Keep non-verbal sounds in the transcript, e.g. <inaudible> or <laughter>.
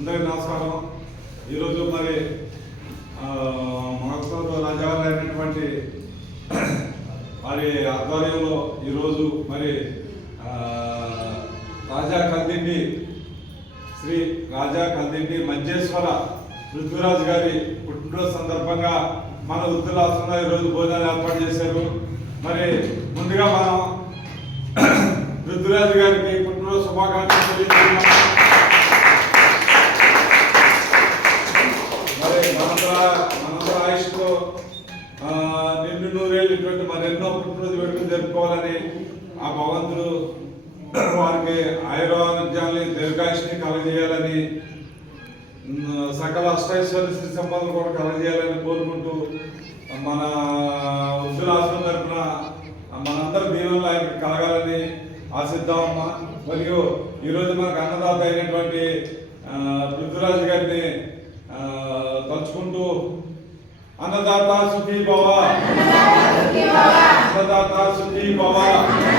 అందరికీ నమస్కారం. ఈరోజు మరి మహోత్సవ రాజావారు అయినటువంటి <clears throat> వారి ఆధ్వర్యంలో ఈరోజు మరి రాజా కల్దిండి శ్రీ రాజా కల్దిండి మంజేశ్వర పృథ్వీరాజు గారి పుట్టినరోజు సందర్భంగా మన వృద్ధులాసంలో ఈరోజు భోజనాలు ఏర్పాటు చేశారు. మరి ముందుగా మనం <clears throat> పృథ్వీరాజు గారికి పుట్టినరోజు శుభాకాంక్షలు తెలియజేస్తున్నాం మరి మనందర ఆయుష్తో ఆ, నిండు నూరేళ్ళు ఇటువంటి మరెన్నో పుట్టినరోజు వేడుకలు జరుపుకోవాలని ఆ భగవంతుడు వారికి ఆయుర్వేదాన్ని దీర్ఘాయుష్ని కలగజేయాలని సకల అష్టైశ్వర్య శ్రీ సంబంధం కూడా కలగజేయాలని కోరుకుంటూ మన వృద్ధులాశ్రమం తరఫున మనందరి దీవెనలు ఆయనకి కలగాలని ఆశిద్దామమ్మా. మరియు ఈరోజు మనకు అన్నదాత అయినటువంటి ఆ, పృథ్వీరాజు గారిని તો અન્નદાતા સુધી બાવા અન્નદાતા સુધી બાવા અન્નદાતા સુધી બાવા